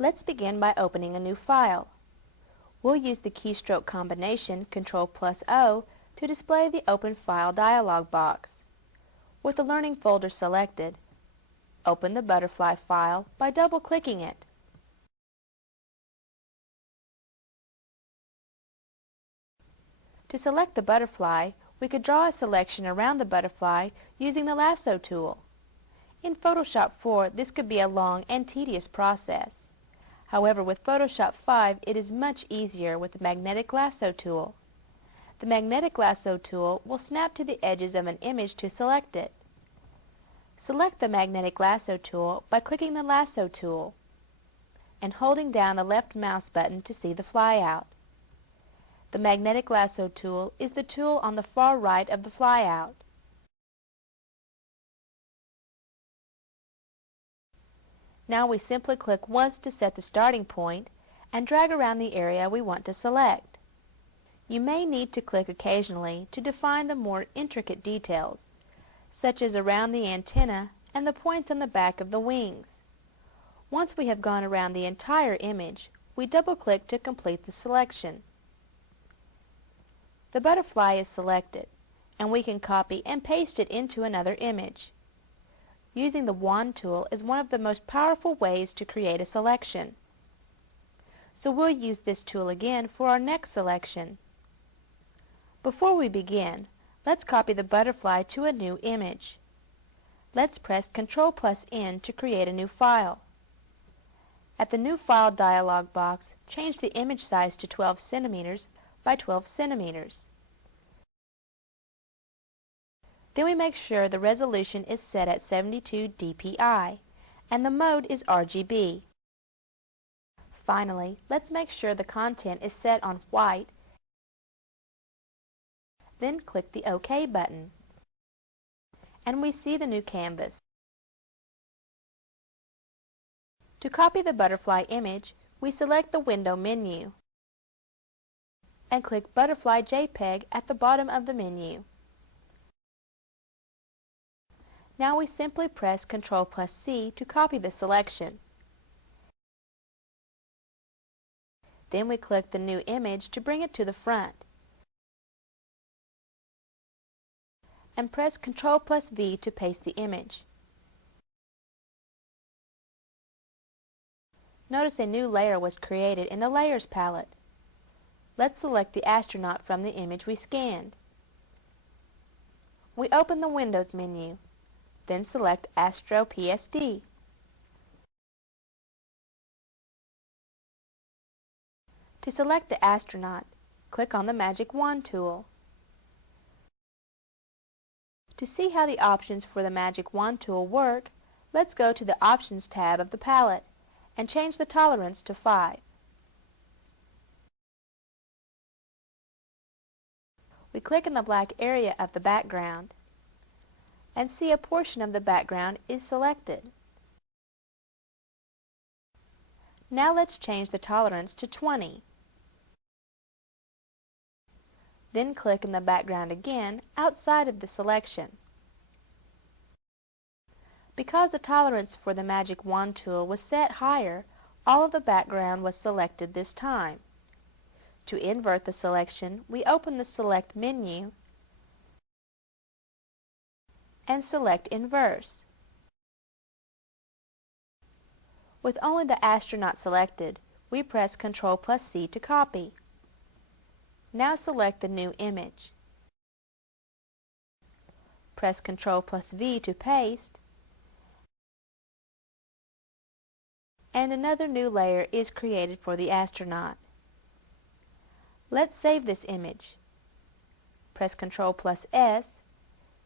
Let's begin by opening a new file. We'll use the keystroke combination Ctrl+O to display the Open File dialog box. With the Learning folder selected, open the butterfly file by double-clicking it. To select the butterfly, we could draw a selection around the butterfly using the Lasso tool. In Photoshop 4, this could be a long and tedious process. However, with Photoshop 5, it is much easier with the Magnetic Lasso tool. The Magnetic Lasso tool will snap to the edges of an image to select it. Select the Magnetic Lasso tool by clicking the Lasso tool and holding down the left mouse button to see the flyout. The Magnetic Lasso tool is the tool on the far right of the flyout. Now we simply click once to set the starting point and drag around the area we want to select. You may need to click occasionally to define the more intricate details, such as around the antenna and the points on the back of the wings. Once we have gone around the entire image, we double-click to complete the selection. The butterfly is selected, and we can copy and paste it into another image. Using the wand tool is one of the most powerful ways to create a selection. So we'll use this tool again for our next selection. Before we begin, let's copy the butterfly to a new image. Let's press Ctrl+N to create a new file. At the New File dialog box, change the image size to 12 cm by 12 cm. Then we make sure the resolution is set at 72 dpi and the mode is RGB. Finally, let's make sure the content is set on white, then click the OK button. And we see the new canvas. To copy the butterfly image, we select the window menu and click Butterfly JPEG at the bottom of the menu. Now we simply press Ctrl+C to copy the selection. Then we click the new image to bring it to the front. And press Ctrl+V to paste the image. Notice a new layer was created in the Layers palette. Let's select the astronaut from the image we scanned. We open the Windows menu, then select Astro PSD. To select the astronaut, click on the Magic Wand tool. To see how the options for the Magic Wand tool work, let's go to the Options tab of the palette and change the tolerance to 5. We click in the black area of the background and see a portion of the background is selected. Now let's change the tolerance to 20. Then click in the background again outside of the selection. Because the tolerance for the Magic Wand tool was set higher, all of the background was selected this time. To invert the selection, we open the Select menu and select Inverse. With only the astronaut selected, we press Ctrl+C to copy. Now select the new image. Press Ctrl+V to paste, and another new layer is created for the astronaut. Let's save this image. Press Ctrl+S,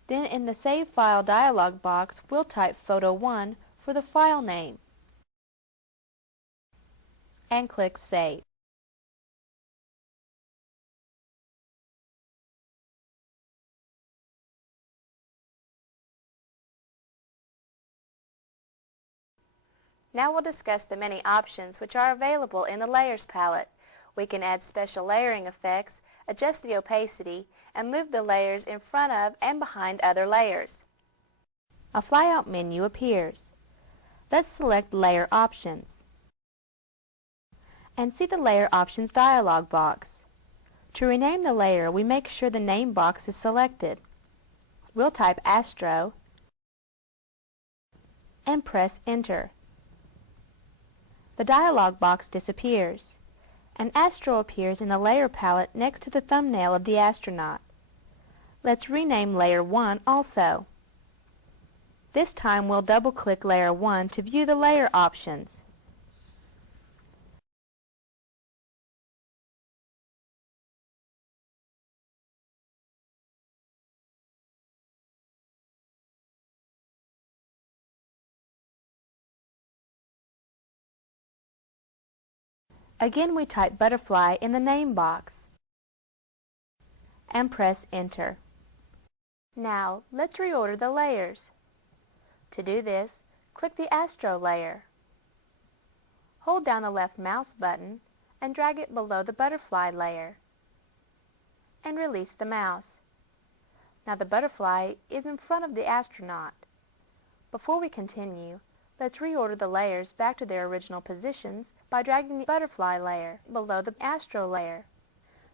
then in the Save File dialog box, we'll type Photo1 for the file name, and click Save. Now we'll discuss the many options which are available in the Layers palette. We can add special layering effects, adjust the opacity, and move the layers in front of and behind other layers. A flyout menu appears. Let's select Layer Options. and see the Layer Options dialog box. To rename the layer, we make sure the name box is selected. We'll type Astro and press Enter. The dialog box disappears, and Astro appears in the layer palette next to the thumbnail of the astronaut. Let's rename Layer 1 also. This time we'll double-click Layer 1 to view the layer options. Again, we type Butterfly in the name box and press Enter. Now, let's reorder the layers. To do this, click the Astro layer. Hold down the left mouse button and drag it below the Butterfly layer. And release the mouse. Now the butterfly is in front of the astronaut. Before we continue, let's reorder the layers back to their original positions by dragging the Butterfly layer below the Astro layer.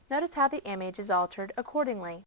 Notice how the image is altered accordingly.